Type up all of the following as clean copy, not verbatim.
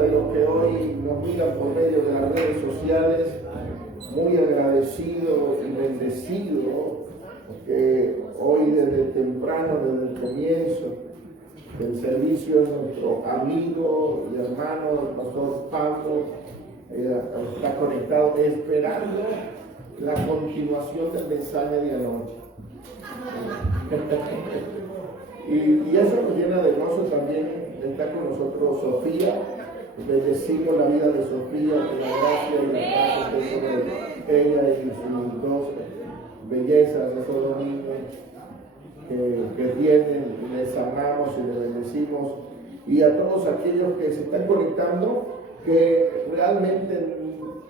de los que hoy nos miran por medio de las redes sociales, muy agradecido y bendecido, porque hoy desde temprano, desde el comienzo del servicio, nuestro amigo y hermano, el pastor Pablo, está conectado esperando la continuación del mensaje de anoche. y eso nos llena de gozo también. Está con nosotros Sofía. Bendecimos la vida de Sofía, que la gracia y la paz esté sobre ella y sus dos bellezas, esos dos niños que tienen. Les amamos y les bendecimos. Y a todos aquellos que se están conectando, que realmente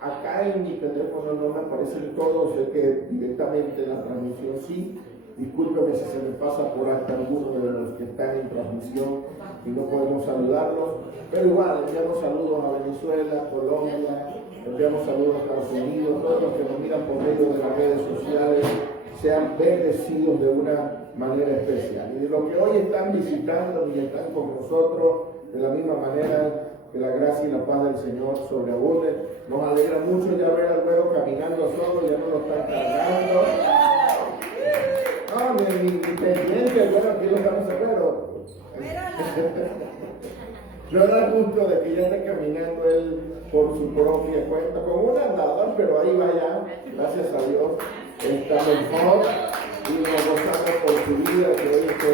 acá en mi teléfono no me aparecen todos, sé que directamente en la transmisión sí. Discúlpeme si se me pasa por alto alguno de los que están en transmisión y no podemos saludarlos, pero igual enviamos saludos a Venezuela, Colombia, enviamos saludos a Estados Unidos, todos los que nos miran por medio de las redes sociales sean bendecidos de una manera especial. Y de los que hoy están visitando y están con nosotros, de la misma manera, que la gracia y la paz del Señor sobreabunden. Nos alegra mucho ya ver al Güero caminando solo, ya no lo están cargando. No, mi pendiente, bueno, aquí lo estamos a ver. No da gusto de que ya esté caminando él por su propia cuenta, con un andador, pero ahí va ya, gracias a Dios, está mejor y nos gozamos por su vida que hoy esté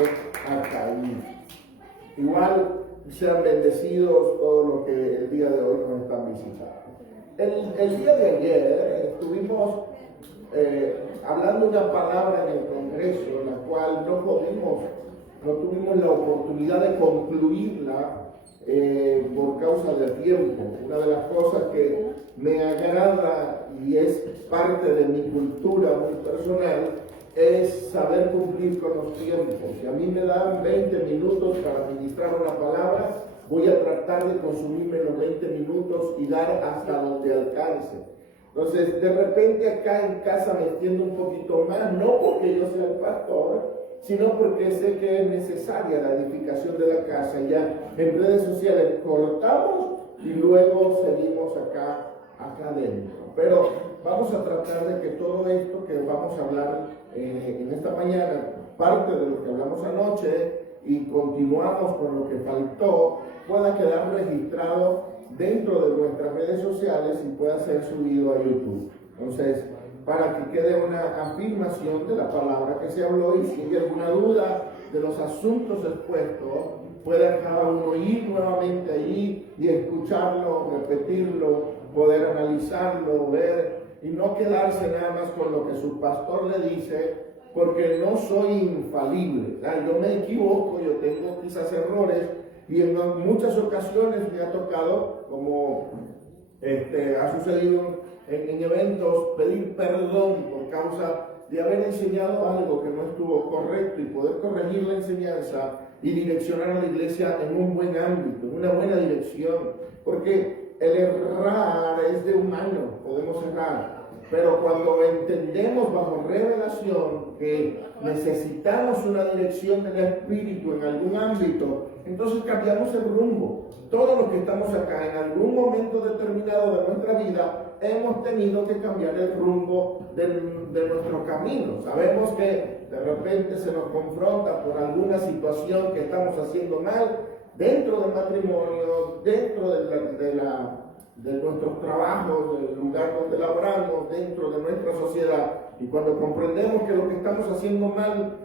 acá. Igual sean bendecidos todos los que el día de hoy nos están visitando. El día de ayer estuvimos hablando una palabra en el Congreso, la cual no tuvimos la oportunidad de concluirla por causa del tiempo. Una de las cosas que me agrada y es parte de mi cultura muy personal es saber cumplir con los tiempos. Si a mí me dan 20 minutos para ministrar una palabra, voy a tratar de consumirme los 20 minutos y dar hasta donde alcance. Entonces, de repente acá en casa me extiendo un poquito más, no porque yo sea el pastor, sino porque sé que es necesaria la edificación de la casa. Ya en redes sociales cortamos y luego seguimos acá adentro. Pero vamos a tratar de que todo esto que vamos a hablar en esta mañana, parte de lo que hablamos anoche y continuamos con lo que faltó, pueda quedar registrado dentro de nuestras redes sociales y pueda ser subido a YouTube. Entonces, para que quede una afirmación de la palabra que se habló, y si hay alguna duda de los asuntos expuestos, pueda cada uno ir nuevamente allí y escucharlo, repetirlo, poder analizarlo, ver y no quedarse nada más con lo que su pastor le dice, porque no soy infalible. Yo me equivoco, yo tengo quizás errores, y en muchas ocasiones me ha tocado, como ha sucedido en eventos, pedir perdón por causa de haber enseñado algo que no estuvo correcto y poder corregir la enseñanza y direccionar a la iglesia en un buen ámbito, en una buena dirección. Porque el errar es de humano, podemos errar. Pero cuando entendemos bajo revelación que necesitamos una dirección del Espíritu en algún ámbito, entonces cambiamos el rumbo. Todos los que estamos acá, en algún momento determinado de nuestra vida, hemos tenido que cambiar el rumbo de nuestro camino. Sabemos que de repente se nos confronta por alguna situación que estamos haciendo mal dentro del matrimonio, dentro de nuestros trabajos, del lugar donde laboramos, dentro de nuestra sociedad. Y cuando comprendemos que lo que estamos haciendo mal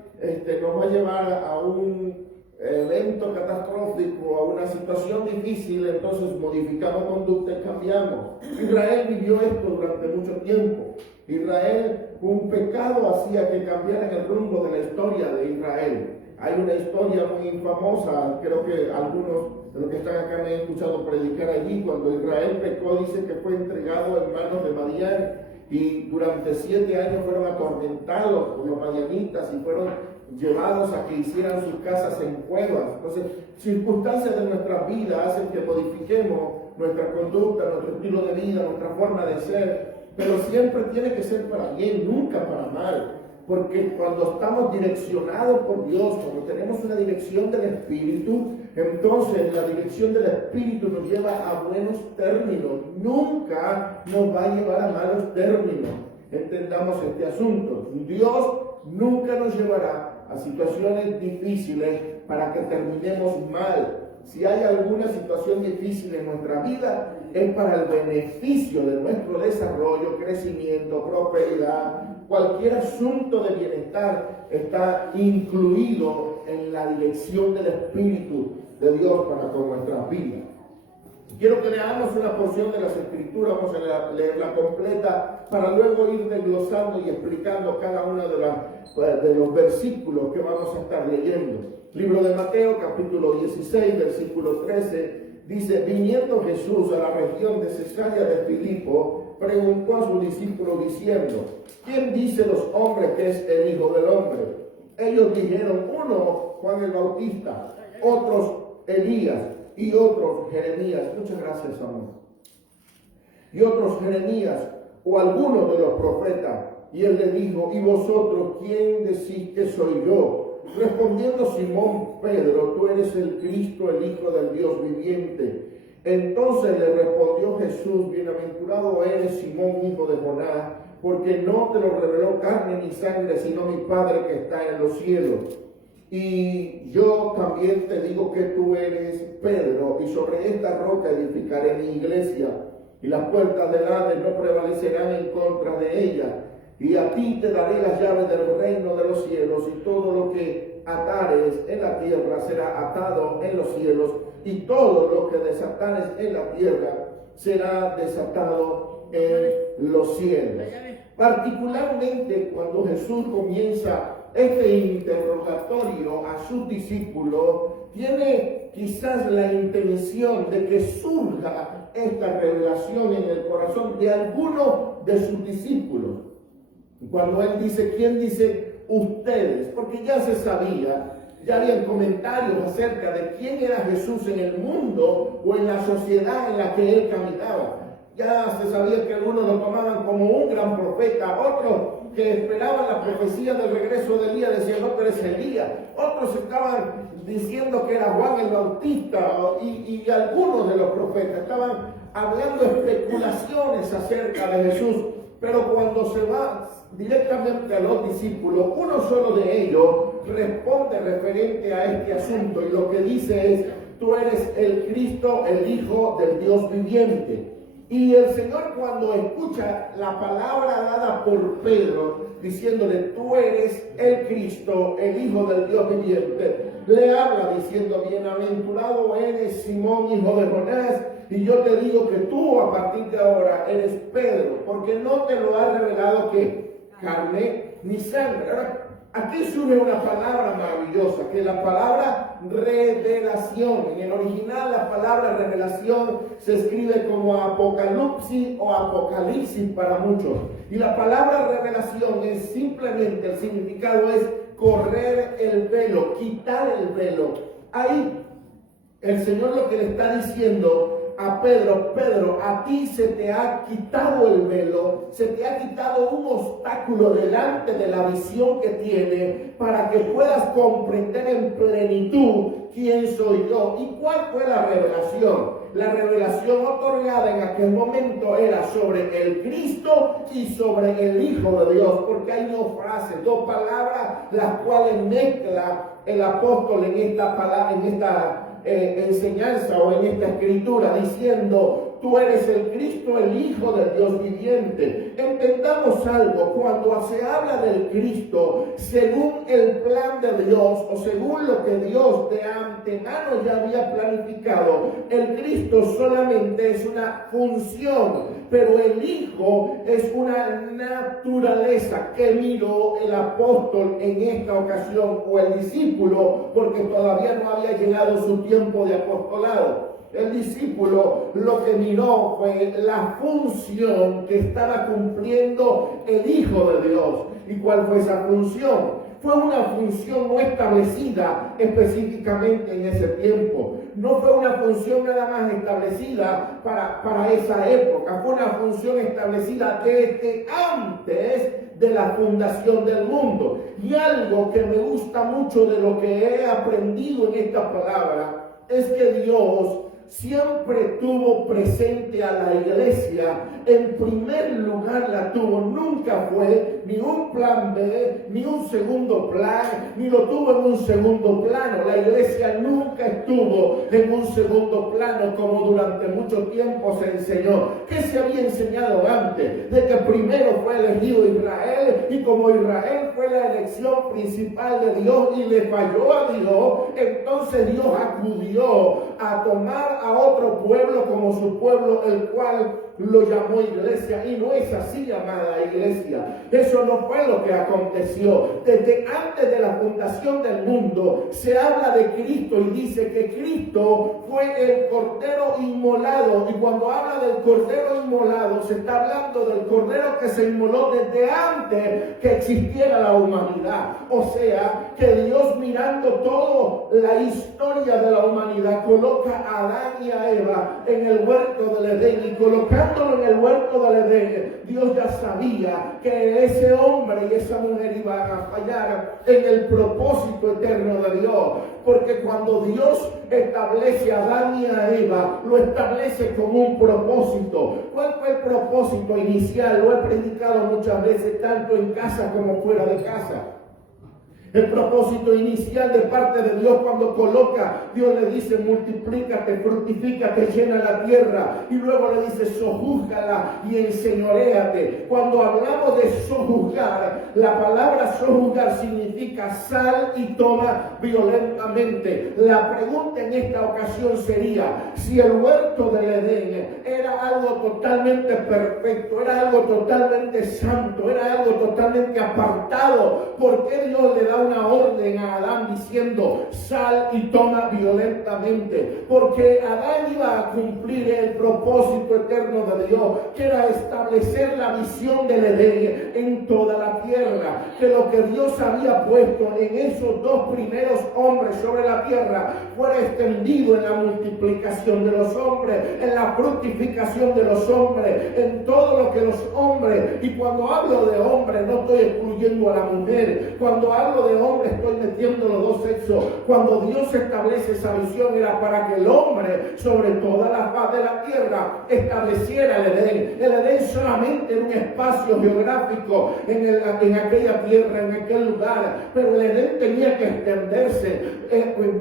nos va a llevar a un evento catastrófico, a una situación difícil, entonces modificamos conducta y cambiamos. Israel vivió esto durante mucho tiempo. Israel, un pecado hacía que cambiaran el rumbo de la historia de Israel. Hay una historia muy famosa, creo que algunos de los que están acá me han escuchado predicar allí, cuando Israel pecó, dice que fue entregado en manos de Madián, y durante 7 años fueron atormentados por los madianitas y fueron llevados a que hicieran sus casas en cuevas. Entonces, circunstancias de nuestra vida hacen que modifiquemos nuestra conducta, nuestro estilo de vida, nuestra forma de ser, pero siempre tiene que ser para bien, nunca para mal. Porque cuando estamos direccionados por Dios, cuando tenemos una dirección del Espíritu, Entonces, la dirección del Espíritu nos lleva a buenos términos, nunca nos va a llevar a malos términos. Entendamos este asunto. Dios nunca nos llevará a situaciones difíciles para que terminemos mal. Si hay alguna situación difícil en nuestra vida, es para el beneficio de nuestro desarrollo, crecimiento, prosperidad. Cualquier asunto de bienestar está incluido en la dirección del Espíritu de Dios para con nuestras vidas. Quiero que leamos una porción de las Escrituras, vamos a leerla completa, para luego ir desglosando y explicando cada uno de los versículos que vamos a estar leyendo. Libro de Mateo, capítulo 16, versículo 13, dice: viniendo Jesús a la región de Cesarea de Filipo, preguntó a sus discípulos diciendo: ¿quién dicen los hombres que es el Hijo del Hombre? Ellos dijeron: uno, Juan el Bautista, otros Elías, y otros Jeremías. Muchas gracias, amor. Y otros Jeremías, o algunos de los profetas. Y él le dijo: ¿y vosotros quién decís que soy yo? Respondiendo Simón Pedro: tú eres el Cristo, el Hijo del Dios viviente. Entonces le respondió Jesús: bienaventurado eres, Simón, hijo de Jonás, porque no te lo reveló carne ni sangre, sino mi Padre que está en los cielos. Y yo también te digo que tú eres Pedro, y sobre esta roca edificaré mi iglesia, y las puertas del Hades no prevalecerán en contra de ella. Y a ti te daré las llaves del reino de los cielos, y todo lo que atares en la tierra será atado en los cielos, y todo lo que desatares en la tierra será desatado en los cielos. Particularmente cuando Jesús comienza este interrogatorio a sus discípulos, tiene quizás la intención de que surja esta revelación en el corazón de algunos de sus discípulos. Cuando él dice: ¿quién dice ustedes? Porque ya se sabía, ya habían comentarios acerca de quién era Jesús en el mundo o en la sociedad en la que él caminaba. Ya se sabía que algunos lo tomaban como un gran profeta, otros que esperaban la profecía del regreso de Elías decían: no, pero es Elías. Otros estaban diciendo que era Juan el Bautista, y algunos de los profetas estaban hablando especulaciones acerca de Jesús. Pero cuando se va directamente a los discípulos, uno solo de ellos responde referente a este asunto, y lo que dice es: tú eres el Cristo, el Hijo del Dios viviente. Y el Señor, cuando escucha la palabra dada por Pedro, diciéndole: tú eres el Cristo, el Hijo del Dios viviente, le habla diciendo: bienaventurado eres, Simón, hijo de Jonás, y yo te digo que tú a partir de ahora eres Pedro, porque no te lo ha revelado que carne ni sangre. Ahora, aquí surge una palabra maravillosa, que es la palabra revelación. En el original la palabra revelación se escribe como apocalipsis o apocalipsis para muchos. Y la palabra revelación es simplemente, el significado es correr el velo, quitar el velo. Ahí el Señor lo que le está diciendo a Pedro: Pedro, a ti se te ha quitado el velo, se te ha quitado un obstáculo delante de la visión que tiene, para que puedas comprender en plenitud quién soy yo. ¿Y cuál fue la revelación? La revelación otorgada en aquel momento era sobre el Cristo y sobre el Hijo de Dios, porque hay dos frases, dos palabras, las cuales mezcla el apóstol en esta palabra, en esta enseñanza o en esta escritura, diciendo: tú eres el Cristo, el Hijo del Dios viviente. Entendamos algo: cuando se habla del Cristo, según el plan de Dios o según lo que Dios de antemano ya había planificado, el Cristo solamente es una función, pero el Hijo es una naturaleza que miró el apóstol en esta ocasión, o el discípulo, porque todavía no había llegado su tiempo de apostolado. El discípulo lo que miró fue la función que estaba cumpliendo el Hijo de Dios. ¿Y cuál fue esa función? Fue una función no establecida específicamente en ese tiempo. No fue una función nada más establecida para esa época. Fue una función establecida desde antes de la fundación del mundo. Y algo que me gusta mucho de lo que he aprendido en esta palabra es que Dios siempre tuvo presente a la iglesia. En primer lugar la tuvo. Nunca fue ni un plan B, ni un segundo plan, ni lo tuvo en un segundo plano. La iglesia nunca estuvo en un segundo plano como durante mucho tiempo se enseñó. ¿Qué se había enseñado antes? De que primero fue elegido Israel, y como Israel fue la elección principal de Dios y le falló a Dios, entonces Dios acudió a tomar a otro pueblo como su pueblo, el cual lo llamó iglesia. Y no es así, amada iglesia. Eso no fue lo que aconteció. Desde antes de la fundación del mundo se habla de Cristo y dice que Cristo fue el cordero inmolado. Y cuando habla del cordero inmolado, se está hablando del cordero que se inmoló desde antes que existiera la humanidad. O sea, que Dios, mirando toda la historia de la humanidad, coloca a Adán y a Eva en el huerto del Edén, y colocándolo en el huerto del Edén, Dios ya sabía que ese hombre y esa mujer iban a fallar en el propósito eterno de Dios, porque cuando Dios establece a Adán y a Eva, lo establece con un propósito. ¿Cuál fue el propósito inicial? Lo he predicado muchas veces, tanto en casa como fuera de casa. El propósito inicial de parte de Dios, cuando coloca, Dios le dice: multiplícate, fructifícate, llena la tierra, y luego le dice: sojúzgala y enseñoréate. Cuando hablamos de sojuzgar, la palabra sojuzgar significa sal y toma violentamente. La pregunta en esta ocasión sería: si el huerto del Edén era algo totalmente perfecto, era algo totalmente santo, era algo totalmente apartado, ¿por qué Dios le da una orden a Adán diciendo: sal y toma violentamente? Porque Adán iba a cumplir el propósito eterno de Dios, que era establecer la visión del Edén en toda la tierra, que lo que Dios había puesto en esos dos primeros hombres sobre la tierra fuera extendido en la multiplicación de los hombres, en la fructificación de los hombres, en todo lo que los hombres, y cuando hablo de hombre no estoy excluyendo a la mujer, cuando hablo de hombre estoy metiendo los dos sexos. Cuando Dios establece esa visión, era para que el hombre sobre toda la faz de la tierra estableciera el Edén. El Edén solamente era un espacio geográfico en aquella tierra, en aquel lugar, pero el Edén tenía que extenderse.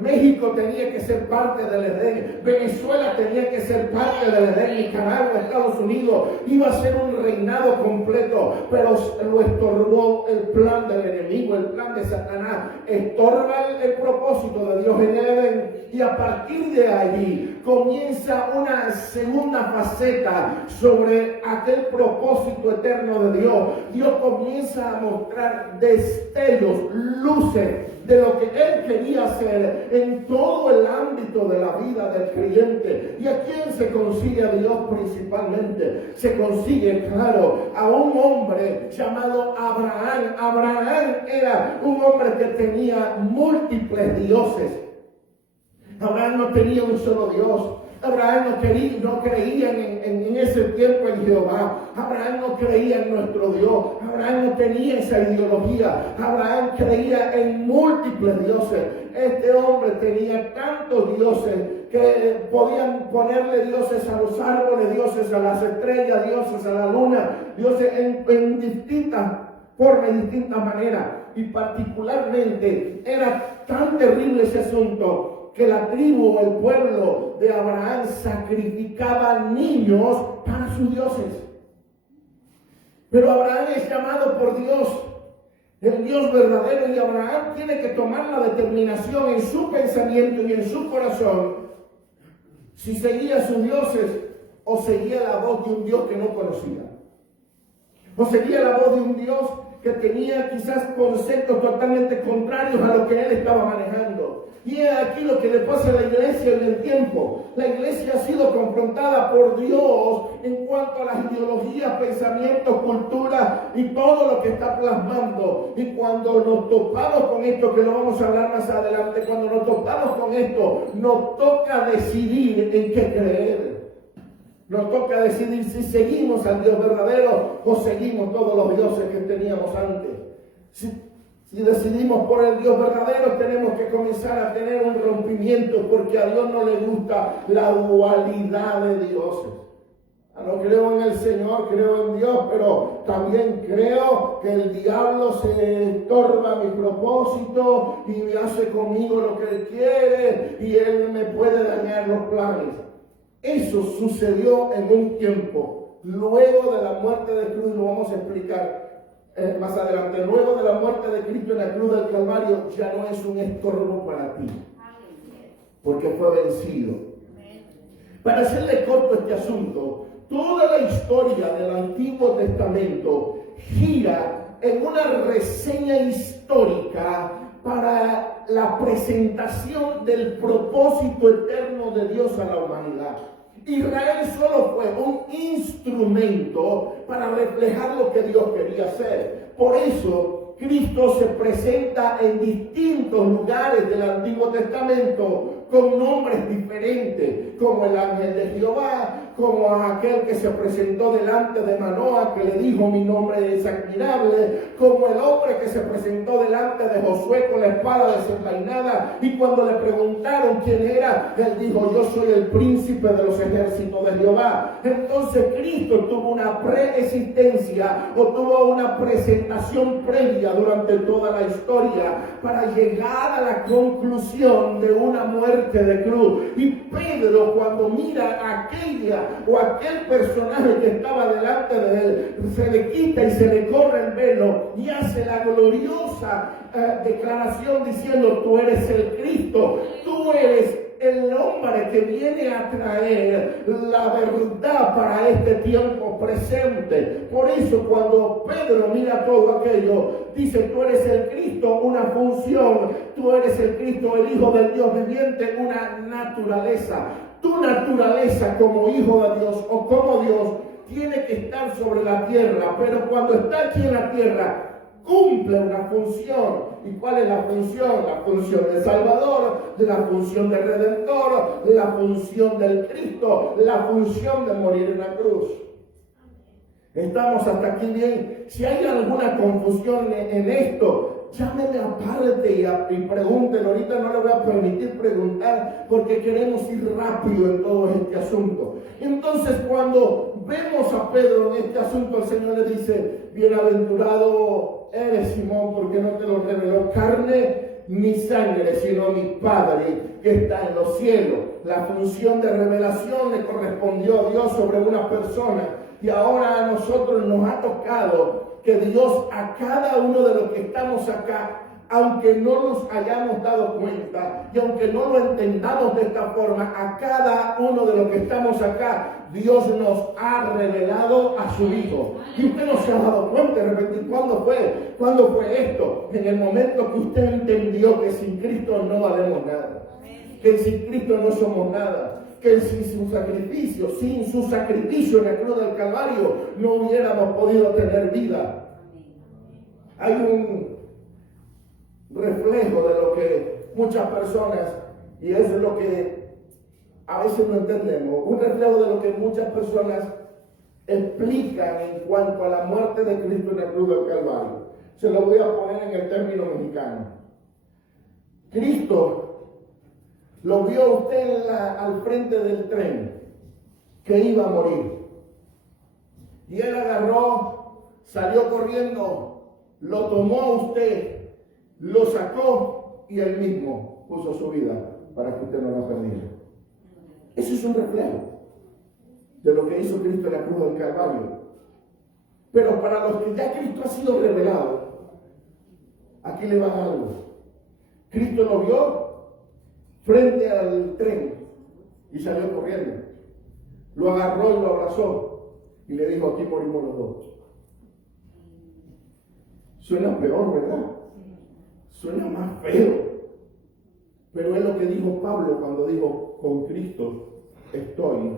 México tenía que ser parte del Edén, Venezuela tenía que ser parte del Edén, Nicaragua, Estados Unidos iba a ser un reinado completo, pero lo estorbó el plan del enemigo, el plan de Satanás. Estorba el propósito de Dios en el Edén, y a partir de allí comienza una segunda faceta sobre aquel propósito eterno de Dios. Dios comienza a mostrar destellos, luces de lo que Él quería hacer en todo el ámbito de la vida del creyente. ¿Y a quién se consigue a Dios principalmente? Se consigue, claro, a un hombre llamado Abraham. Abraham era un hombre que tenía múltiples dioses. Abraham no tenía un solo Dios. Abraham no creía en ese tiempo en Jehová. Abraham no creía en nuestro Dios. Abraham no tenía esa ideología. Abraham creía en múltiples dioses. Este hombre tenía tantos dioses que podían ponerle dioses a los árboles, dioses a las estrellas, dioses a la luna, dioses en distintas formas, en distintas maneras. Y particularmente era tan terrible ese asunto que la tribu o el pueblo de Abraham sacrificaba niños para sus dioses. Pero Abraham es llamado por Dios, el Dios verdadero, y Abraham tiene que tomar la determinación en su pensamiento y en su corazón si seguía a sus dioses o seguía la voz de un Dios que no conocía, o seguía la voz de un Dios que tenía quizás conceptos totalmente contrarios a lo que él estaba manejando. Y es aquí lo que le pasa a la iglesia en el tiempo. La iglesia ha sido confrontada por Dios en cuanto a las ideologías, pensamientos, culturas y todo lo que está plasmando. Y cuando nos topamos con esto, que lo vamos a hablar más adelante, cuando nos topamos con esto, nos toca decidir en qué creer. Nos toca decidir si seguimos al Dios verdadero o seguimos todos los dioses que teníamos antes. Si decidimos por el Dios verdadero, tenemos que comenzar a tener un rompimiento, porque a Dios no le gusta la dualidad de dioses. No creo en el Señor, creo en Dios, pero también creo que el diablo se estorba mi propósito y hace conmigo lo que él quiere y él me puede dañar los planes. Eso sucedió en un tiempo, luego de la muerte de Cristo, lo vamos a explicar más adelante. Luego de la muerte de Cristo en la cruz del Calvario, ya no es un estorbo para ti, porque fue vencido. Para hacerle corto este asunto, toda la historia del Antiguo Testamento gira en una reseña histórica para la presentación del propósito eterno de Dios a la humanidad. Israel solo fue un instrumento para reflejar lo que Dios quería hacer. Por eso, Cristo se presenta en distintos lugares del Antiguo Testamento con nombres diferentes, como el ángel de Jehová, como aquel que se presentó delante de Manoah, que le dijo: mi nombre es admirable, como el hombre que se presentó delante de Josué con la espada desenvainada, y cuando le preguntaron quién era, él dijo: yo soy el príncipe de los ejércitos de Jehová. Entonces Cristo tuvo una preexistencia, o tuvo una presentación previa durante toda la historia, para llegar a la conclusión de una muerte de cruz. Y Pedro, cuando mira aquella o aquel personaje que estaba delante de él, se le quita y se le corre el velo y hace la gloriosa declaración diciendo: tú eres el Cristo, tú eres el hombre que viene a traer la verdad para este tiempo presente. Por eso cuando Pedro mira todo aquello, dice: tú eres el Cristo, una función; tú eres el Cristo, el Hijo del Dios viviente, una naturaleza. Tu naturaleza como Hijo de Dios o como Dios tiene que estar sobre la tierra, pero cuando está aquí en la tierra cumple una función. ¿Y cuál es la función? La función de Salvador, la función de Redentor, la función del Cristo, la función de morir en la cruz. ¿Estamos hasta aquí bien? Si hay alguna confusión en esto, llámeme aparte y pregúntenlo. Ahorita no le voy a permitir preguntar porque queremos ir rápido en todo este asunto. Entonces, cuando vemos a Pedro en este asunto, el Señor le dice: bienaventurado eres, Simón, porque no te lo reveló carne ni sangre, sino mi Padre que está en los cielos. La función de revelación le correspondió a Dios sobre una persona, y ahora a nosotros nos ha tocado que Dios, a cada uno de los que estamos acá, aunque no nos hayamos dado cuenta y aunque no lo entendamos de esta forma, a cada uno de los que estamos acá, Dios nos ha revelado a su Hijo. Y usted no se ha dado cuenta. De repente, ¿cuándo fue? ¿Cuándo fue esto? En el momento que usted entendió que sin Cristo no valemos nada, que sin Cristo no somos nada, que sin su sacrificio en la cruz del Calvario no hubiéramos podido tener vida. Hay un reflejo de lo que muchas personas, y eso es lo que a veces no entendemos, un reflejo de lo que muchas personas explican en cuanto a la muerte de Cristo en la cruz del Calvario. Se lo voy a poner en el término mexicano. Cristo lo vio usted al frente del tren que iba a morir, y él agarró, salió corriendo, lo tomó a usted, lo sacó y él mismo puso su vida para que usted no la perdiera. Eso es un reflejo de lo que hizo Cristo en la cruz del Calvario. Pero para los que ya Cristo ha sido revelado, aquí le va algo. Cristo lo vio frente al tren y salió corriendo. Lo agarró y lo abrazó y le dijo: aquí morimos los dos. Suena peor, ¿verdad? Suena más feo. Pero es lo que dijo Pablo cuando dijo: con Cristo estoy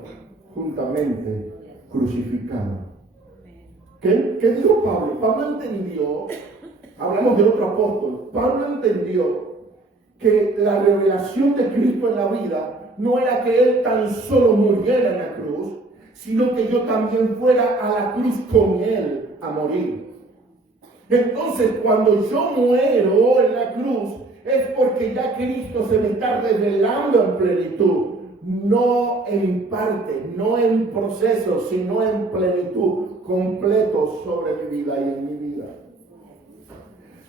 juntamente crucificado. ¿Qué dijo Pablo? Pablo entendió, hablamos de otro apóstol, Pablo entendió que la revelación de Cristo en la vida no era que él tan solo muriera en la cruz, sino que yo también fuera a la cruz con él a morir. Entonces, cuando yo muero en la cruz, es porque ya Cristo se me está revelando en plenitud. No en parte, no en proceso, sino en plenitud, completo sobre mi vida y en mi vida.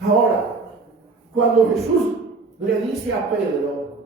Ahora, cuando Jesús le dice a Pedro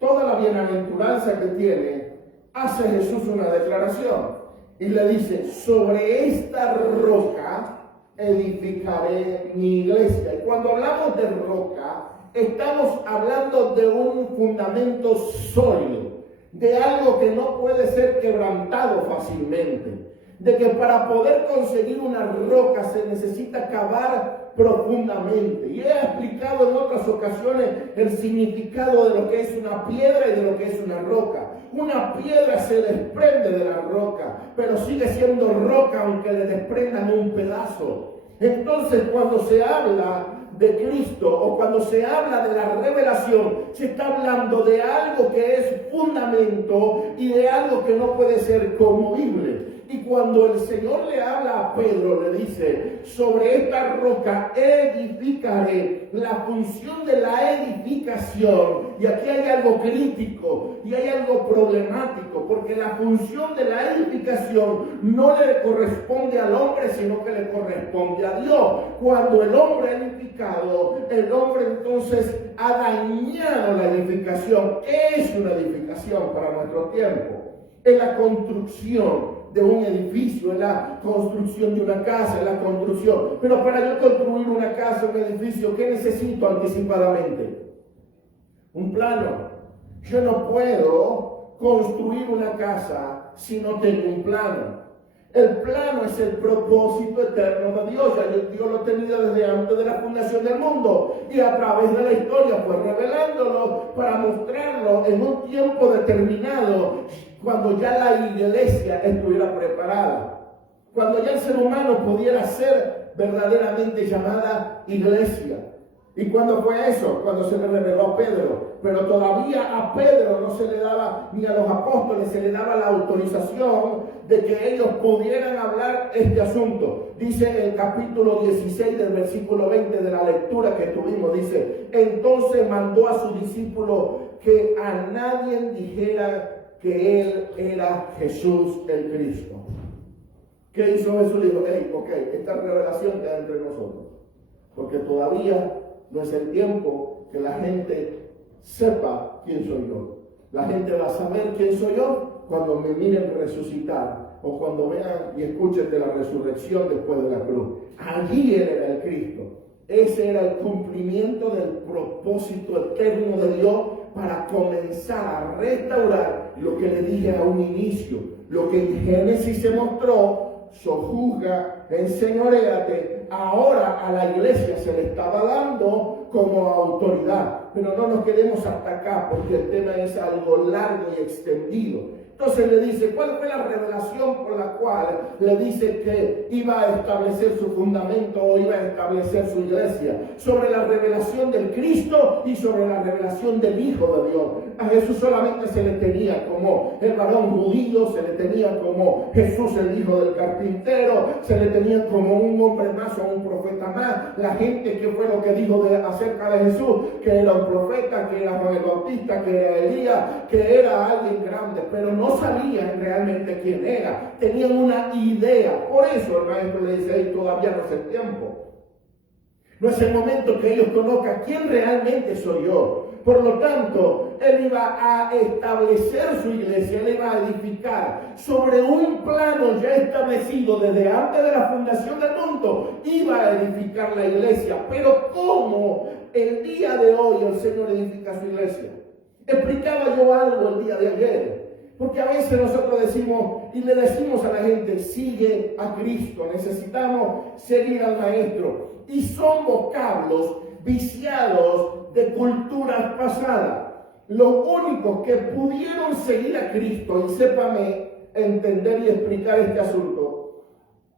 toda la bienaventuranza que tiene, hace Jesús una declaración y le dice: sobre esta roca edificaré mi iglesia. Y cuando hablamos de roca, estamos hablando de un fundamento sólido, de algo que no puede ser quebrantado fácilmente, de que para poder conseguir una roca se necesita cavar profundamente. Y he explicado en otras ocasiones el significado de lo que es una piedra y de lo que es una roca. Una piedra se desprende de la roca, pero sigue siendo roca aunque le desprendan un pedazo. Entonces, cuando se habla de Cristo o cuando se habla de la revelación, se está hablando de algo que es fundamento y de algo que no puede ser conmovible. Y cuando el Señor le habla a Pedro, le dice: sobre esta roca edificaré. La función de la edificación, y aquí hay algo crítico y hay algo problemático, porque la función de la edificación no le corresponde al hombre, sino que le corresponde a Dios. Cuando el hombre ha edificado, el hombre entonces ha dañado la edificación. ¿Qué es una edificación para nuestro tiempo? Es la construcción de un edificio, es la construcción de una casa, es la construcción. Pero para yo construir una casa, un edificio, ¿qué necesito anticipadamente? Un plano. Yo no puedo construir una casa si no tengo un plano. El plano es el propósito eterno de Dios. Ya Dios lo tenía desde antes de la fundación del mundo. Y a través de la historia fue revelándolo para mostrarlo en un tiempo determinado, cuando ya la iglesia estuviera preparada. Cuando ya el ser humano pudiera ser verdaderamente llamada iglesia. ¿Y cuándo fue eso? Cuando se le reveló a Pedro. Pero todavía a Pedro no se le daba, ni a los apóstoles se le daba la autorización de que ellos pudieran hablar este asunto. Dice el capítulo 16 del versículo 20 de la lectura que tuvimos, dice: entonces mandó a sus discípulos que a nadie dijera que él era Jesús el Cristo. ¿Qué hizo Jesús? Dijo: ok, esta revelación queda entre nosotros, porque todavía no es el tiempo que la gente sepa quién soy yo. La gente va a saber quién soy yo cuando me miren resucitar o cuando vean y escuchen de la resurrección después de la cruz. Allí Él era el Cristo. Ese era el cumplimiento del propósito eterno de Dios para comenzar a restaurar lo que le dije a un inicio. Lo que en Génesis se mostró: sojuzga, enseñoréate. Ahora a la iglesia se le estaba dando como autoridad. Pero no nos quedemos hasta acá, porque el tema es algo largo y extendido. Entonces le dice, ¿cuál fue la revelación por la cual le dice que iba a establecer su fundamento o iba a establecer su iglesia? Sobre la revelación del Cristo y sobre la revelación del Hijo de Dios. A Jesús solamente se le tenía como el varón judío, se le tenía como Jesús el hijo del carpintero, se le tenía como un hombre más o un profeta más. La gente, ¿qué fue lo que dijo acerca de Jesús? Que era un profeta, que era Juan el Bautista, que era Elías, que era alguien grande, pero no sabían realmente quién era. Tenían una idea. Por eso el maestro le dice: todavía no es el tiempo. No es el momento que ellos conozcan quién realmente soy yo. Por lo tanto, Él iba a establecer su iglesia, Él iba a edificar sobre un plano ya establecido desde antes de la fundación del mundo. Iba a edificar la iglesia. Pero ¿cómo el día de hoy el Señor edifica su iglesia? Explicaba yo algo el día de ayer. Porque a veces nosotros decimos y le decimos a la gente: sigue a Cristo, necesitamos seguir al Maestro. Y son vocablos viciados de culturas pasadas. Los únicos que pudieron seguir a Cristo, y sépame entender y explicar este asunto,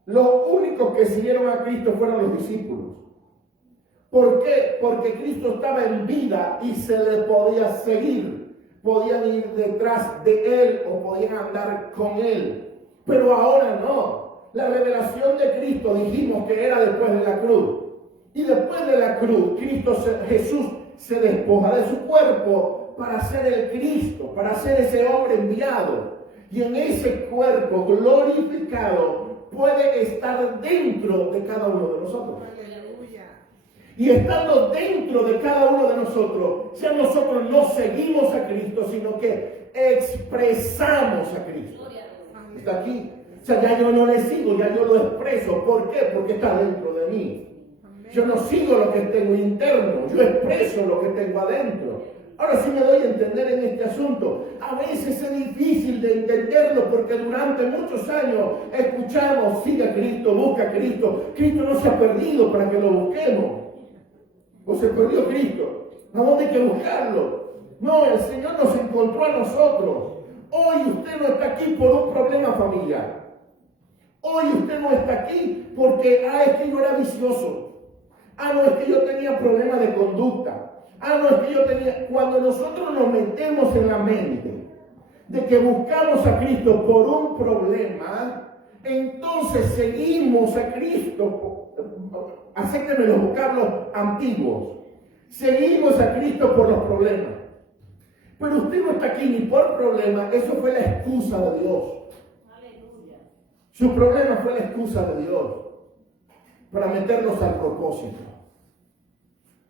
los únicos que siguieron a Cristo fueron los discípulos. ¿Por qué? Porque Cristo estaba en vida y se le podía seguir. Podían ir detrás de Él o podían andar con Él. Pero ahora no. La revelación de Cristo dijimos que era después de la cruz. Y después de la cruz, Jesús se despoja de su cuerpo para ser el Cristo, para ser ese hombre enviado. Y en ese cuerpo glorificado puede estar dentro de cada uno de nosotros. Y estando dentro de cada uno de nosotros, ya nosotros no seguimos a Cristo, sino que expresamos a Cristo. Está aquí. O sea, ya yo no le sigo, ya yo lo expreso. ¿Por qué? Porque está dentro de mí. Yo no sigo lo que tengo interno, yo expreso lo que tengo adentro. Ahora sí me doy a entender en este asunto. A veces es difícil de entenderlo porque durante muchos años escuchamos, sigue a Cristo, busca a Cristo. Cristo no se ha perdido para que lo busquemos. ¿O se perdió Cristo? ¿A dónde hay que buscarlo? No, el Señor nos encontró a nosotros. Hoy usted no está aquí por un problema familiar. Hoy usted no está aquí porque, es que yo era vicioso. No, es que yo tenía problemas de conducta. No, es que yo tenía... Cuando nosotros nos metemos en la mente de que buscamos a Cristo por un problema, entonces seguimos a Cristo. Acéptenme los vocablos antiguos. Seguimos a Cristo por los problemas. Pero usted no está aquí ni por problema. Eso fue la excusa de Dios. Aleluya. Su problema fue la excusa de Dios para meternos al propósito.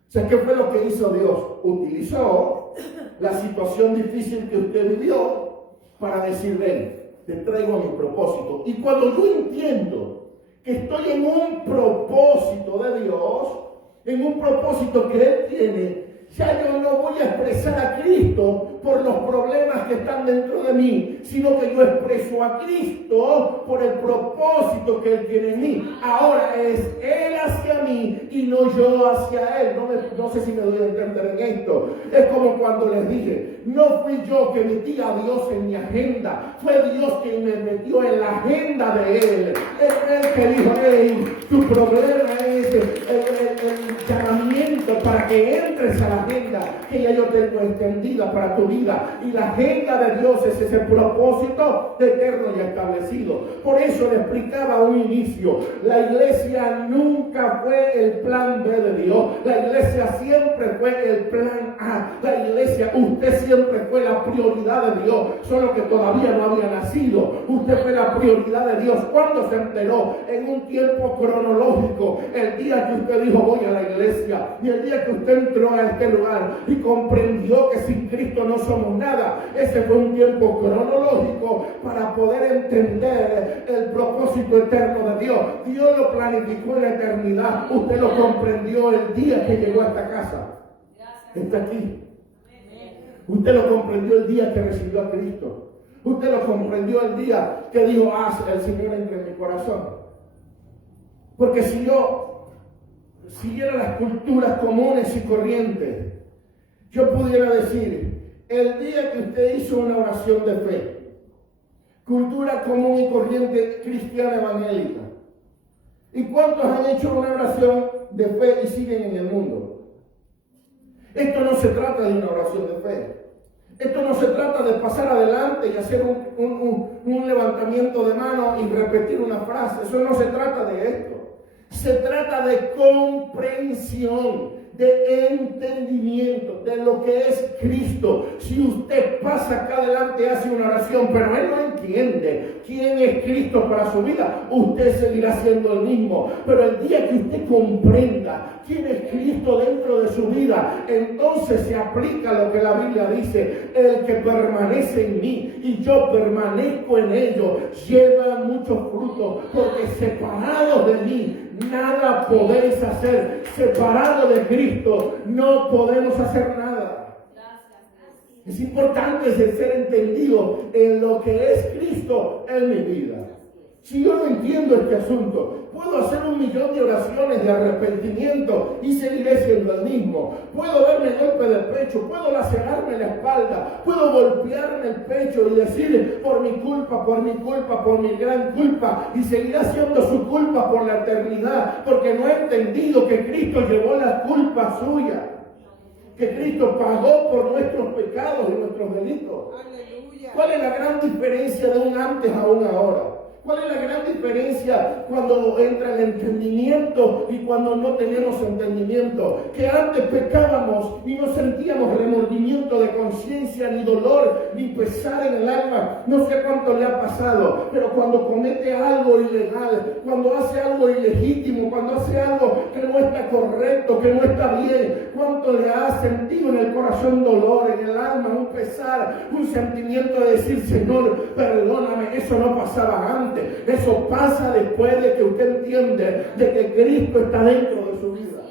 O sea, ¿qué fue lo que hizo Dios? Utilizó la situación difícil que usted vivió para decir, ven, te traigo a mi propósito. Y cuando yo entiendo que estoy en un propósito de Dios, en un propósito que Él tiene, ya yo no voy a expresar a Cristo por los problemas que están dentro de mí, sino que yo expreso a Cristo por el propósito que Él tiene en mí. Ahora es Él hacia mí y no yo hacia Él. No sé si me doy a entender en esto. Es como cuando les dije, no fui yo que metí a Dios en mi agenda, fue Dios quien me metió en la agenda de Él. Es Él que dijo, hey, tu problema es el llamamiento para que entres a la agenda que ya yo tengo extendida para tu vida. Y la agenda de Dios es ese propósito eterno y establecido. Por eso le explicaba a un inicio, la iglesia nunca fue el plan B de Dios. La iglesia siempre fue el plan A. La iglesia, usted siempre fue la prioridad de Dios, solo que todavía no había nacido. Usted fue la prioridad de Dios. ¿Cuándo se enteró? En un tiempo cronológico. El día que usted dijo voy a la iglesia, y el día que usted entró a este lugar y comprendió que sin Cristo no somos nada. Ese fue un tiempo cronológico para poder entender el propósito eterno de Dios. Dios lo planificó en la eternidad. Usted lo comprendió el día que llegó a esta casa. Está aquí. Usted lo comprendió el día que recibió a Cristo. Usted lo comprendió el día que dijo, el Señor entre en mi corazón. Porque si yo siguiera las culturas comunes y corrientes, yo pudiera decir, el día que usted hizo una oración de fe, cultura común y corriente cristiana evangélica, ¿y cuántos han hecho una oración de fe y siguen en el mundo? Esto no se trata de una oración de fe. Esto no se trata de pasar adelante y hacer un levantamiento de mano y repetir una frase. Eso no se trata de esto. Se trata de comprensión, de entendimiento de lo que es Cristo. Si usted pasa acá adelante, hace una oración, pero él no entiende quién es Cristo para su vida, usted seguirá siendo el mismo. Pero el día que usted comprenda quién es Cristo dentro de su vida, entonces se aplica lo que la Biblia dice: el que permanece en mí y yo permanezco en ellos, lleva muchos frutos, porque separados de mí nada podéis hacer. Separado de Cristo no podemos hacer nada. Es importante ser entendido en lo que es Cristo en mi vida. Si yo no entiendo este asunto, puedo hacer 1.000.000 de oraciones de arrepentimiento y seguiré siendo el mismo. Puedo darme golpe de pecho, puedo lacerarme la espalda, puedo golpearme el pecho y decir por mi culpa, por mi gran culpa, y seguirá siendo su culpa por la eternidad, porque no he entendido que Cristo llevó la culpa suya, que Cristo pagó por nuestros pecados y nuestros delitos. ¿Cuál es la gran diferencia de un antes a un ahora? ¿Cuál es la gran diferencia cuando entra el entendimiento y cuando no tenemos entendimiento? Que antes pecábamos y no sentíamos remordimiento de conciencia, ni dolor, ni pesar en el alma. No sé cuánto le ha pasado, pero cuando comete algo ilegal, cuando hace algo ilegítimo, cuando hace algo que no está correcto, que no está bien, cuánto le ha sentido en el corazón dolor, en el alma, un pesar, un sentimiento de decir, Señor, perdóname, eso no pasaba antes. Eso pasa después de que usted entiende de que Cristo está dentro de su vida.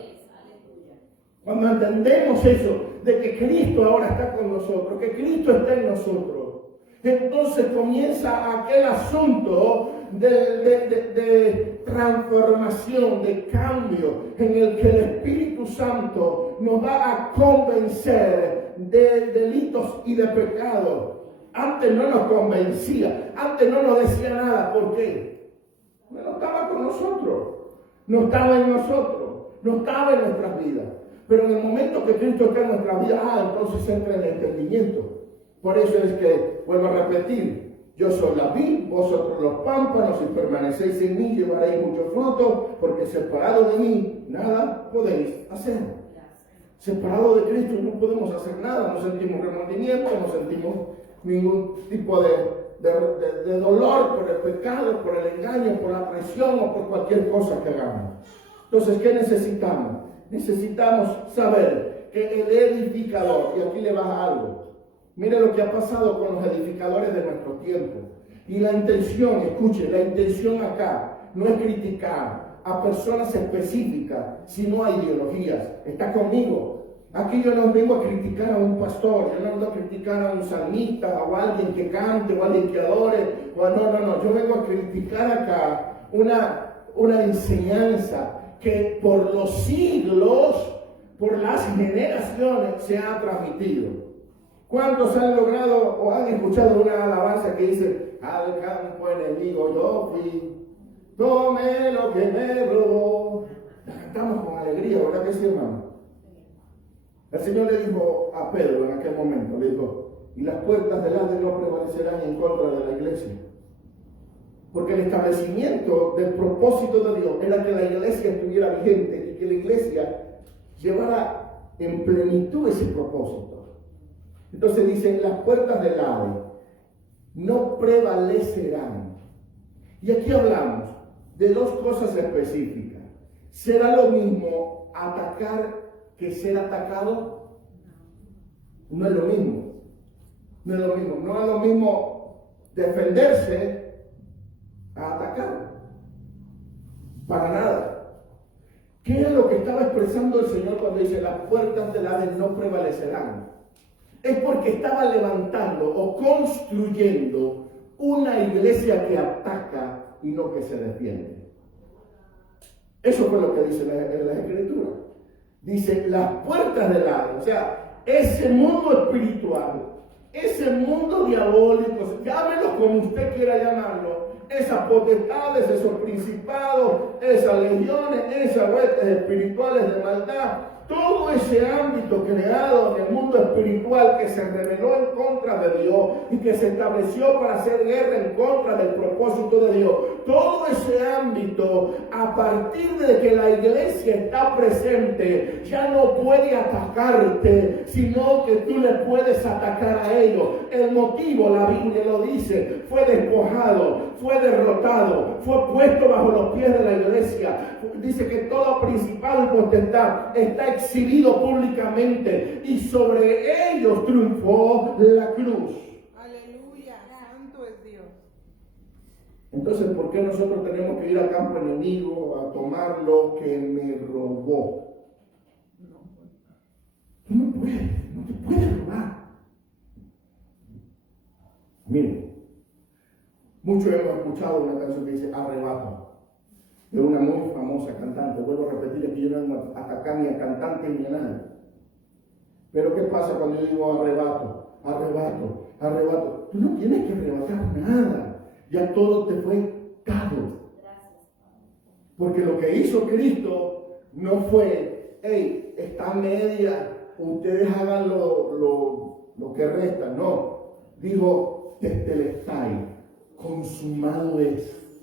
Cuando entendemos eso, de que Cristo ahora está con nosotros, que Cristo está en nosotros, entonces comienza aquel asunto de transformación, de cambio, en el que el Espíritu Santo nos va a convencer de delitos y de pecados. Antes no nos convencía, antes no nos decía nada. ¿Por qué? No estaba con nosotros, no estaba en nosotros, no estaba en nuestras vidas. Pero en el momento que Cristo está en nuestra vida, entonces entra en el entendimiento. Por eso es que, vuelvo a repetir, yo soy la vid, vosotros los pámpanos, si permanecéis en mí, llevaréis mucho fruto, porque separado de mí, nada podéis hacer. Separado de Cristo no podemos hacer nada, no sentimos remordimiento, no sentimos ningún tipo de dolor por el pecado, por el engaño, por la traición o por cualquier cosa que hagamos. Entonces, ¿qué necesitamos? Necesitamos saber que el edificador, y aquí le va algo, mire lo que ha pasado con los edificadores de nuestro tiempo. Y la intención, escuche, la intención acá no es criticar a personas específicas, sino a ideologías. ¿Está conmigo? Aquí yo no vengo a criticar a un pastor, yo no vengo a criticar a un salmista, o a alguien que cante, o a alguien que adore, no. Yo vengo a criticar acá una enseñanza que por los siglos, por las generaciones, se ha transmitido. ¿Cuántos han logrado o han escuchado una alabanza que dice, al campo enemigo yo fui, tomé lo que me robó? La cantamos con alegría, ¿verdad que sí, hermano? El Señor le dijo a Pedro en aquel momento, le dijo, y las puertas del Hades no prevalecerán en contra de la iglesia. Porque el establecimiento del propósito de Dios era que la iglesia estuviera vigente y que la iglesia llevara en plenitud ese propósito. Entonces dicen, las puertas del Hades no prevalecerán. Y aquí hablamos de dos cosas específicas. ¿Será lo mismo atacar que ser atacado? No es lo mismo. No es lo mismo. No es lo mismo defenderse a atacar. Para nada. ¿Qué es lo que estaba expresando el Señor cuando dice las puertas del Hades no prevalecerán? Es porque estaba levantando o construyendo una iglesia que ataca y no que se defiende. Eso fue lo que dice en la Escritura. Dice las puertas del Hades, o sea, ese mundo espiritual, ese mundo diabólico, llámelo como usted quiera llamarlo, esas potestades, esos principados, esas legiones, esas huestes espirituales de maldad, todo ese ámbito creado en el mundo espiritual que se rebeló en contra de Dios y que se estableció para hacer guerra en contra del propósito de Dios, todo ese ámbito, a partir de que la iglesia está presente, ya no puede atacarte, sino que tú le puedes atacar a ellos. El motivo, la Biblia lo dice, fue despojado, fue derrotado, fue puesto bajo los pies de la iglesia. Dice que todo principado y potestad está exhibido públicamente y sobre ellos triunfó la cruz. Aleluya, santo es Dios. Entonces, ¿por qué nosotros tenemos que ir al campo enemigo a tomar lo que me robó? Tú no te puedes robar. Miren, muchos hemos escuchado una canción que dice Arrebato, de una muy famosa cantante. Vuelvo a repetir, aquí yo no vengo a atacar ni a cantante ni a nadie. Pero ¿qué pasa cuando yo digo arrebato? Arrebato, arrebato. Tú no tienes que arrebatar nada. Ya todo te fue dado. Porque lo que hizo Cristo no fue, hey, está media, ustedes hagan lo que resta. No. Dijo, tetelestai, consumado es.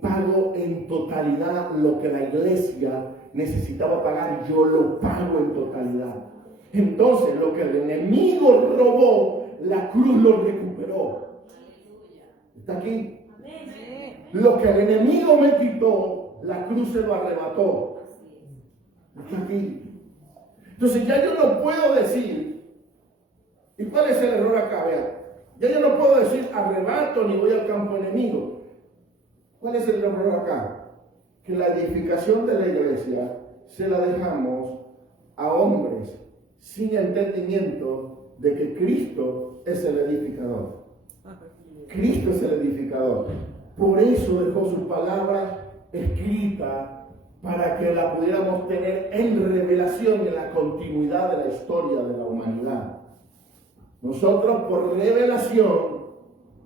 pago en totalidad lo que la iglesia necesitaba pagar, yo lo pago en totalidad. Entonces, lo que el enemigo robó, la cruz lo recuperó. ¿Está aquí? Lo que el enemigo me quitó, la cruz se lo arrebató. ¿Está aquí? Entonces ya yo no puedo decir, ¿y cuál es el error acá? Vean, ya yo no puedo decir arrebato ni voy al campo enemigo. ¿Cuál es el error acá? Que la edificación de la iglesia se la dejamos a hombres sin entendimiento de que Cristo es el edificador. Cristo es el edificador. Por eso dejó su palabra escrita para que la pudiéramos tener en revelación en la continuidad de la historia de la humanidad. Nosotros por revelación,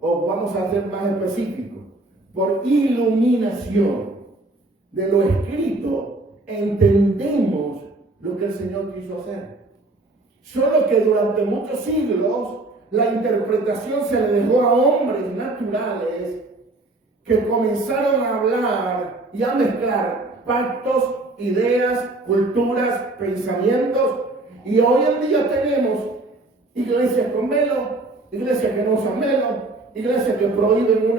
o vamos a ser más específicos, por iluminación de lo escrito, entendemos lo que el Señor quiso hacer. Solo que durante muchos siglos la interpretación se le dejó a hombres naturales que comenzaron a hablar y a mezclar pactos, ideas, culturas, pensamientos, y hoy en día tenemos iglesias con velo, iglesias que no usan velo, iglesias que prohíben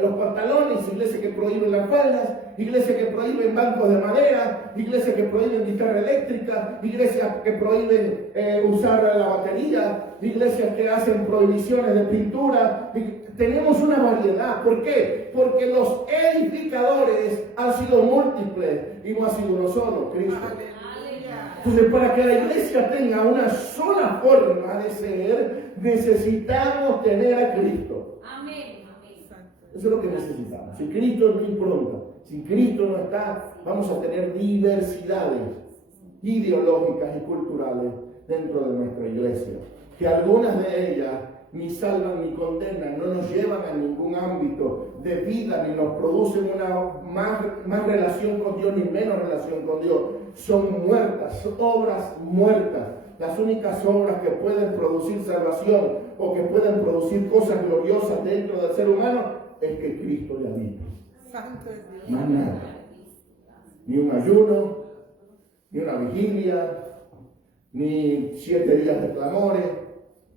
los pantalones, iglesias que prohíben las faldas, iglesias que prohíben bancos de madera, iglesias que prohíben guitarra eléctrica, iglesias que prohíben usar la batería, iglesias que hacen prohibiciones de pintura. Tenemos una variedad. ¿Por qué? Porque los edificadores han sido múltiples y no ha sido uno solo, Cristo. Entonces, para que la iglesia tenga una sola forma de ser, necesitamos tener a Cristo. Amén. Eso es lo que necesitamos. Si Cristo no importa, si Cristo no está, vamos a tener diversidades ideológicas y culturales dentro de nuestra iglesia. Que algunas de ellas ni salvan ni condenan, no nos llevan a ningún ámbito de vida, ni nos producen una más relación con Dios, ni menos relación con Dios. Son muertas, son obras muertas. Las únicas obras que pueden producir salvación o que pueden producir cosas gloriosas dentro del ser humano es que Cristo le habita. Santo es Dios. Más nada. Ni un ayuno, ni una vigilia, ni 7 días de clamores.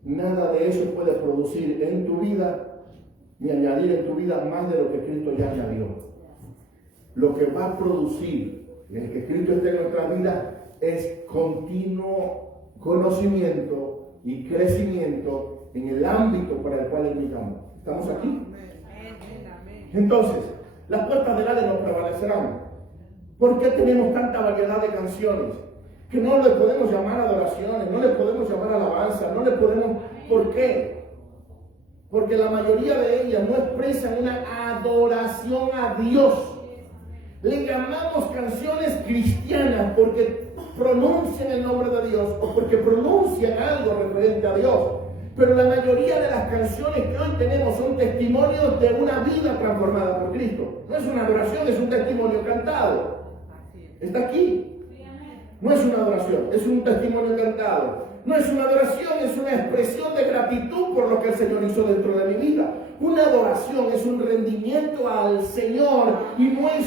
Nada de eso puede producir en tu vida, ni añadir en tu vida más de lo que Cristo ya añadió. Lo que va a producir, el que Cristo esté en nuestras vidas, es continuo conocimiento y crecimiento en el ámbito para el cual invitamos. ¿Estamos aquí? Entonces, las puertas del Hades no prevalecerán. ¿Por qué tenemos tanta variedad de canciones? Que no le podemos llamar adoraciones, no le podemos llamar alabanza, no le podemos... ¿Por qué? Porque la mayoría de ellas no expresan una adoración a Dios. Le llamamos canciones cristianas porque pronuncian el nombre de Dios o porque pronuncian algo referente a Dios. Pero la mayoría de las canciones que hoy tenemos son testimonios de una vida transformada por Cristo. No es una adoración, es un testimonio cantado. Está aquí. No es una adoración, es un testimonio cantado. No es una adoración, es una expresión de gratitud por lo que el Señor hizo dentro de mi vida. Una adoración es un rendimiento al Señor y no es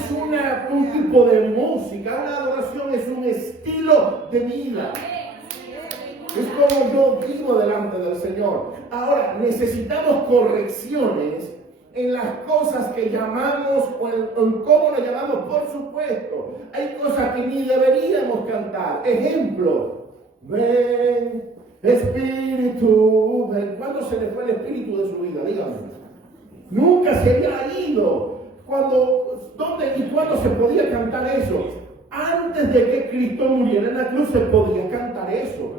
un tipo de música. Una adoración es un estilo de vida. Es como yo vivo delante del Señor. Ahora, necesitamos correcciones en las cosas que llamamos o en cómo lo llamamos, por supuesto. Hay cosas que ni deberíamos cantar. Ejemplo, ven, Espíritu, ven. ¿Cuándo se le fue el Espíritu de su vida? Dígame. Nunca se había ido. ¿Dónde y cuándo se podía cantar eso? Antes de que Cristo muriera en la cruz se podía cantar eso.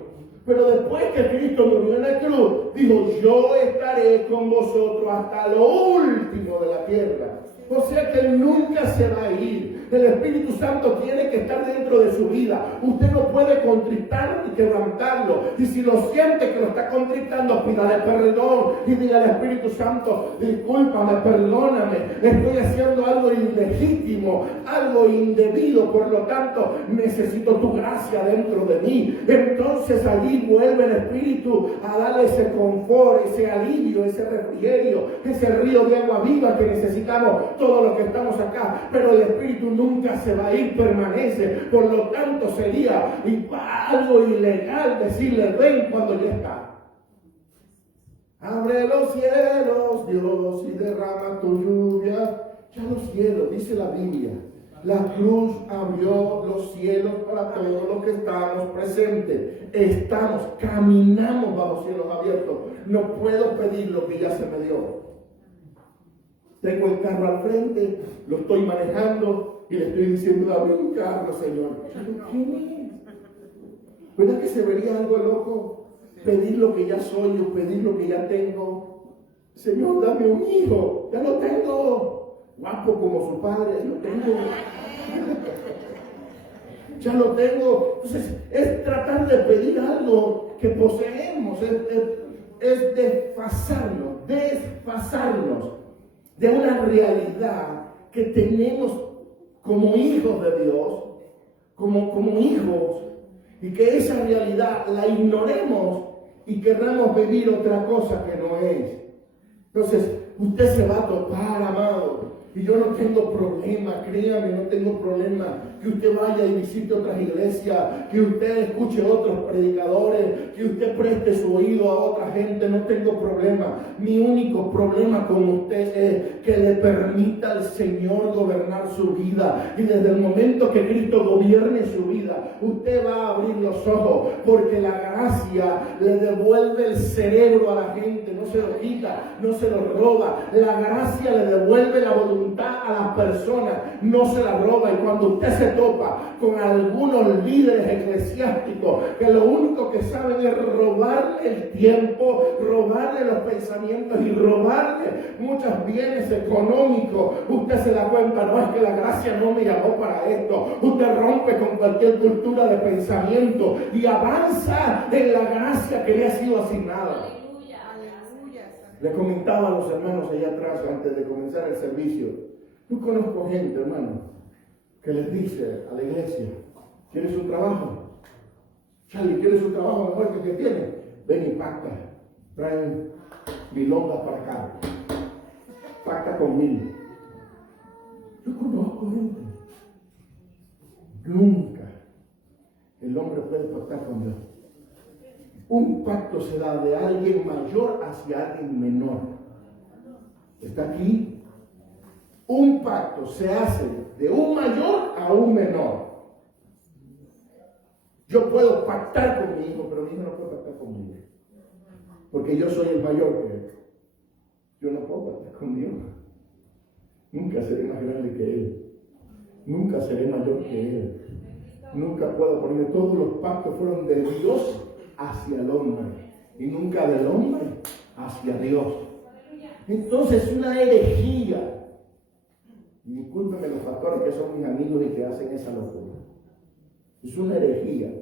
Pero después que Cristo murió en la cruz, dijo, yo estaré con vosotros hasta lo último de la tierra. O sea que Él nunca se va a ir. El Espíritu Santo tiene que estar dentro de su vida. Usted no puede contritarlo ni quebrantarlo. Y si lo siente que lo está contristando, pídale perdón y diga al Espíritu Santo, discúlpame, perdóname, estoy haciendo algo ilegítimo, algo indebido, por lo tanto necesito tu gracia dentro de mí. Entonces allí vuelve el Espíritu a darle ese confort, ese alivio, ese refrigerio, ese río de agua viva que necesitamos todos los que estamos acá. Pero el Espíritu nunca se va a ir, permanece. Por lo tanto sería algo ilegal decirle ven cuando ya está. Abre los cielos, Dios, y derrama tu lluvia. Ya los cielos, dice la Biblia. La cruz abrió los cielos para todos los que estamos presentes. Caminamos bajo cielos abiertos. No puedo pedir lo que ya se me dio. Tengo el carro al frente, lo estoy manejando y le estoy diciendo, dame un carro, Señor. ¿Qué? ¿Verdad que se vería algo loco? Pedir lo que ya soy o pedir lo que ya tengo. Señor, dame un hijo, ya lo tengo. Guapo como su padre, lo tengo. Ya lo tengo. Entonces, es tratar de pedir algo que poseemos, es desfasarnos de una realidad que tenemos como hijos de Dios, como hijos, y que esa realidad la ignoremos y querramos vivir otra cosa que no es. Entonces, usted se va a topar, amado. Y yo no tengo problema, créame, no tengo problema que usted vaya y visite otras iglesias, que usted escuche otros predicadores, que usted preste su oído a otra gente, no tengo problema. Mi único problema con usted es que le permita al Señor gobernar su vida. Y desde el momento que Cristo gobierne su vida, usted va a abrir los ojos, porque la gracia le devuelve el cerebro a la gente, no se lo quita, no se lo roba. La gracia le devuelve la voluntad a las personas, no se la roba. Y cuando usted se topa con algunos líderes eclesiásticos que lo único que saben es robarle el tiempo, robarle los pensamientos y robarle muchos bienes económicos, usted se da cuenta, no es que la gracia no me llamó para esto. Usted rompe con cualquier cultura de pensamiento y avanza en la gracia que le ha sido asignada. Le comentaba a los hermanos allá atrás antes de comenzar el servicio. Yo conozco gente, hermano, que les dice a la iglesia, ¿quieres un trabajo? Charlie, ¿quieres un trabajo mejor que tiene? Ven y pacta. Traen 1000 ondas para acá. Pacta con 1000. Yo conozco gente. Nunca el hombre puede pactar con Dios. Un pacto se da de alguien mayor hacia alguien menor. ¿Está aquí? Un pacto se hace de un mayor a un menor. Yo puedo pactar con mi hijo, pero mi hijo no puede pactar conmigo. Porque yo soy el mayor que él. Yo no puedo pactar con Dios. Nunca seré más grande que él. Nunca seré mayor que él. Nunca puedo ponerme. Todos los pactos fueron de Dios hacia el hombre y nunca del hombre hacia Dios. Entonces es una herejía. Y discúlpenme los pastores que son mis amigos y que hacen esa locura. Es una herejía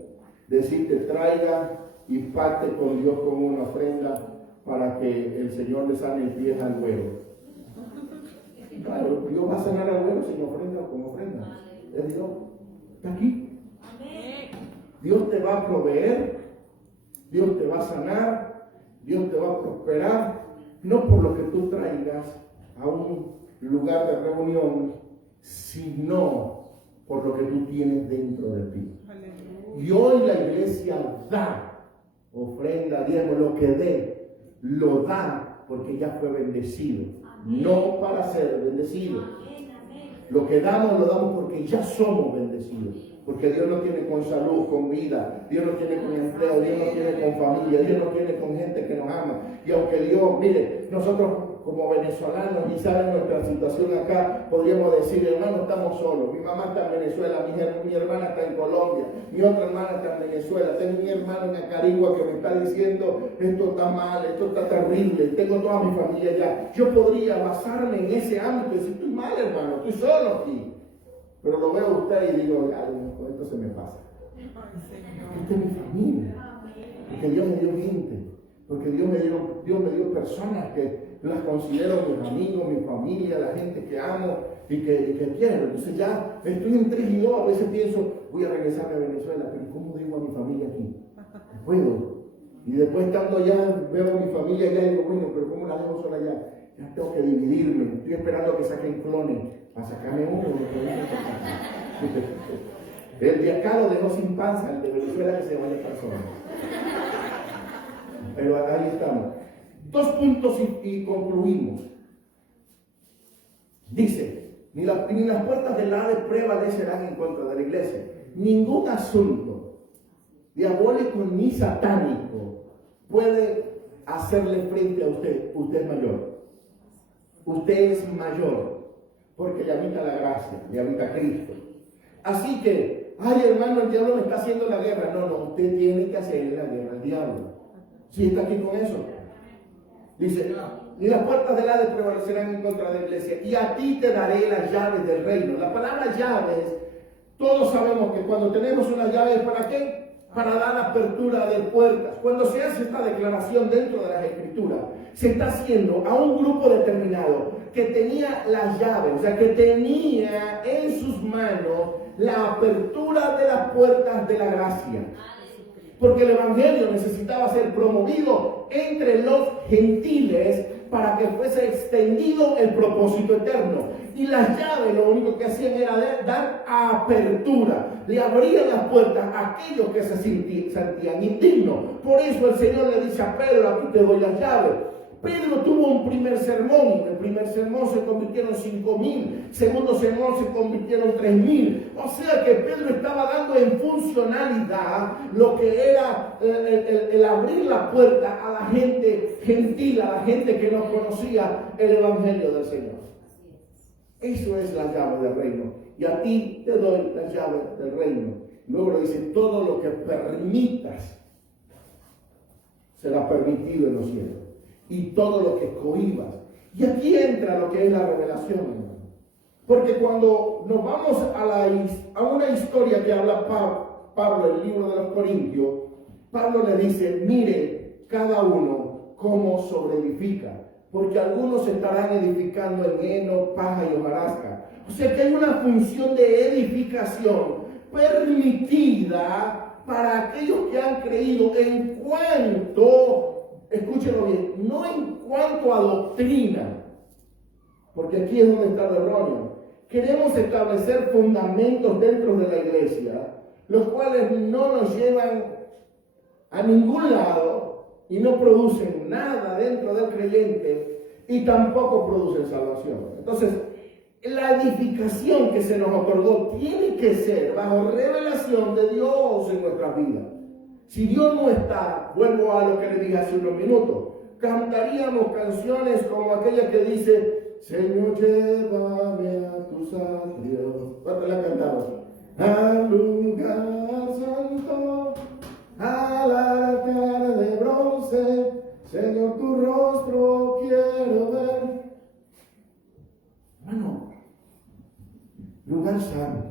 decirte traiga y pacte con Dios con una ofrenda para que el Señor le sane el pie al huevo. Claro, Dios va a sanar al huevo sin ofrenda o con ofrenda. Es Dios. Está aquí. Dios te va a proveer. Dios te va a sanar, Dios te va a prosperar, no por lo que tú traigas a un lugar de reunión, sino por lo que tú tienes dentro de ti. Y hoy la iglesia da ofrenda, diezmo, lo que dé, lo da porque ya fue bendecido, no para ser bendecido. Lo que damos, lo damos porque ya somos bendecidos. Porque Dios no tiene con salud, con vida, Dios no tiene con empleo, Dios no tiene con familia, Dios no tiene con gente que nos ama. Y aunque Dios, mire, nosotros como venezolanos, y saben nuestra situación acá, podríamos decir, hermano, estamos solos. Mi mamá está en Venezuela, mi hermana está en Colombia, mi otra hermana está en Venezuela, tengo mi hermano en Acarigua que me está diciendo, esto está mal, esto está terrible, tengo toda mi familia allá. Yo podría basarme en ese ámbito y decir, estoy mal, hermano, estoy solo aquí. Pero lo veo a usted y digo, ya, con esto se me pasa. Esta es mi familia. Porque Dios me dio gente. Porque Dios me dio personas que yo las considero mis amigos, mi familia, la gente que amo y que quiero. Entonces ya estoy entre y yo. A veces pienso, voy a regresarme a Venezuela, pero ¿cómo digo a mi familia aquí? No puedo. Y después estando allá, veo a mi familia allá y digo, bueno, pero ¿cómo la dejo sola allá? Ya tengo que dividirme. Estoy esperando que saquen clones para sacarme uno. El de acá lo dejó sin panza, el de Venezuela que se vaya para sola. Pero ahí estamos. 2 puntos y concluimos. Dice, ni las puertas del Hades prevalecerán en contra de la iglesia. Ningún asunto diabólico ni satánico puede hacerle frente a usted. Usted es mayor. Usted es mayor porque le habita la gracia, le habita Cristo. Así que, ay hermano, el diablo me está haciendo la guerra. No, usted tiene que hacerle la guerra al diablo. ¿Sí está aquí con eso? Dice, ni las puertas del Hades prevalecerán en contra de la iglesia, y a ti te daré las llaves del reino. La palabra llaves, todos sabemos que cuando tenemos una llave, ¿para qué? Para dar apertura de puertas. Cuando se hace esta declaración dentro de las Escrituras, se está haciendo a un grupo determinado que tenía las llaves, o sea, que tenía en sus manos la apertura de las puertas de la gracia. Porque el evangelio necesitaba ser promovido entre los gentiles para que fuese extendido el propósito eterno. Y las llaves lo único que hacían era dar apertura. Le abrían las puertas a aquellos que se sentían indignos. Por eso el Señor le dice a Pedro, aquí te doy las llaves. Pedro tuvo un primer sermón. En el primer sermón se convirtieron 5,000. Segundo sermón se convirtieron 3,000. O sea que Pedro estaba dando en funcionalidad lo que era el abrir la puerta a la gente gentil, a la gente que no conocía el evangelio del Señor. Eso es la llave del reino. Y a ti te doy la llave del reino. Luego le dice, todo lo que permitas será permitido en los cielos. Y todo lo que cohibas. Y aquí entra lo que es la revelación, hermano. Porque cuando nos vamos a una historia que habla Pablo en el libro de los Corintios, Pablo le dice, mire cada uno cómo sobreedifica. Porque algunos estarán edificando en heno, paja y hojarasca. O sea que hay una función de edificación permitida para aquellos que han creído en cuanto... Escúchenlo bien, no en cuanto a doctrina, porque aquí es donde está el erróneo. Queremos establecer fundamentos dentro de la iglesia, los cuales no nos llevan a ningún lado y no producen nada dentro del creyente y tampoco producen salvación. Entonces, la edificación que se nos otorgó tiene que ser bajo revelación de Dios en nuestras vidas. Si Dios no está, vuelvo a lo que le dije hace unos minutos, cantaríamos canciones como aquella que dice, Señor, llévame a tus atrios. ¿Cuánto la cantamos? Al lugar santo, al altar de bronce, Señor, tu rostro quiero ver. Bueno, lugar santo,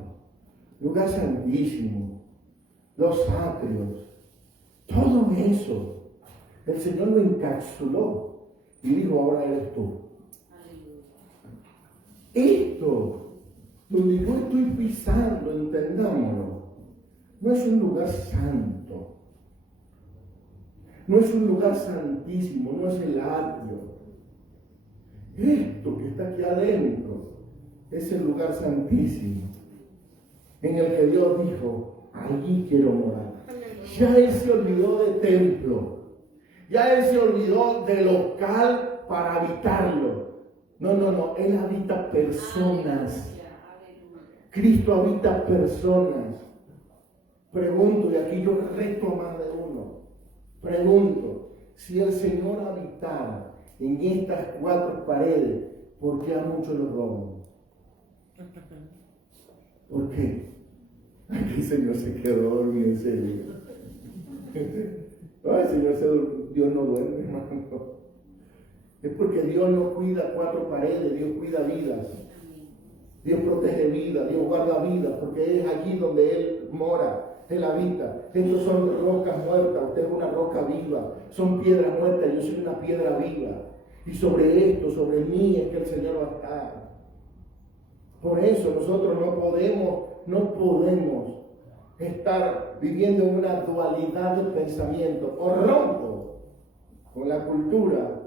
lugar santísimo, los atrios. Todo eso, el Señor lo encapsuló y dijo, ahora eres tú. Esto, donde yo estoy pisando, entendámoslo, no es un lugar santo, no es un lugar santísimo, no es el atrio. Esto que está aquí adentro es el lugar santísimo, en el que Dios dijo, allí quiero morar. Ya Él se olvidó de templo. Ya Él se olvidó de local para habitarlo. No. Él habita personas. Cristo habita personas. Pregunto, y aquí yo reto a más de uno. Pregunto, si el Señor habitara en estas 4 paredes, ¿por qué a muchos los roban? ¿Por qué? Aquí el Señor se quedó dormido, en serio. Ay, Señor, Dios no duerme, hermano. Es porque Dios no cuida 4 paredes, Dios cuida vidas. Dios protege vida, Dios guarda vida, porque es allí donde Él mora, Él habita. Estos son rocas muertas, usted es una roca viva, son piedras muertas, yo soy una piedra viva. Y sobre esto, sobre mí es que el Señor va a estar. Por eso nosotros no podemos estar viviendo en una dualidad de pensamiento. O rompo con la cultura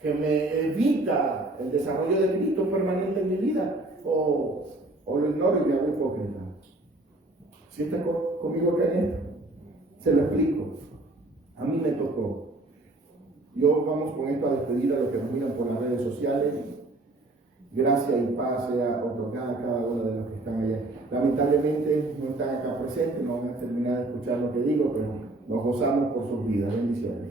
que me evita el desarrollo de Cristo permanente en mi vida, o lo ignoro y me hago hipócrita. ¿Sí está conmigo acá en esto? Se lo explico. A mí me tocó. Yo vamos con esto a despedir a los que nos miran por las redes sociales. Gracia y paz sea otorgada a cada uno de los que están allá. Lamentablemente no están acá presentes, no van a terminar de escuchar lo que digo, pero nos gozamos por sus vidas. Bendiciones.